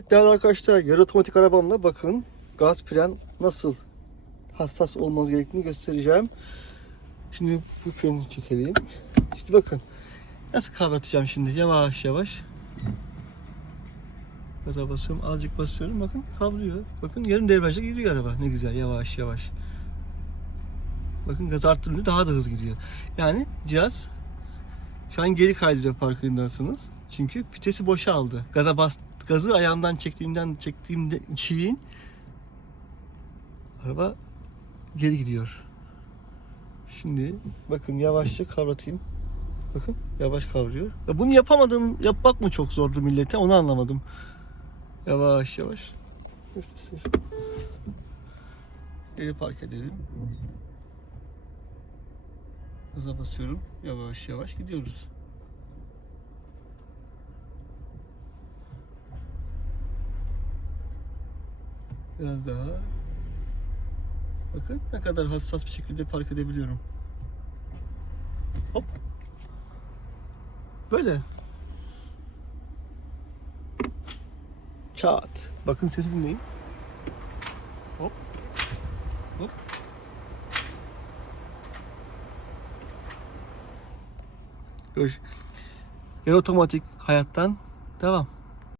Evet değerli arkadaşlar yarı otomatik arabamla bakın gaz fren nasıl hassas olmanız gerektiğini göstereceğim. Şimdi bu freni çekelim. Şimdi bakın nasıl kavratacağım şimdi yavaş yavaş. Gaza basıyorum azıcık basıyorum bakın kavruyor. Bakın yarım debriyajda gidiyor araba ne güzel yavaş yavaş. Bakın gaz arttırınca daha da hız gidiyor. Yani cihaz şu an geri kaydırıyor farkındasınız. Çünkü vitesi boşa aldı. Gaza bas, gazı ayağımdan çektiğimden çektiğimde için araba geri gidiyor. Şimdi bakın yavaşça kavratayım. Bakın yavaş kavruyor. Ya bunu yapamadığım yapmak mı çok zordu millete onu anlamadım. Yavaş yavaş. Geri park edelim. Gaza basıyorum. Yavaş yavaş gidiyoruz. Biraz daha. Bakın ne kadar hassas bir şekilde park edebiliyorum. Hop. Böyle. Çat. Bakın sesi dinleyin. Hop. Hop. Görüş. Yarı otomatik hayattan devam.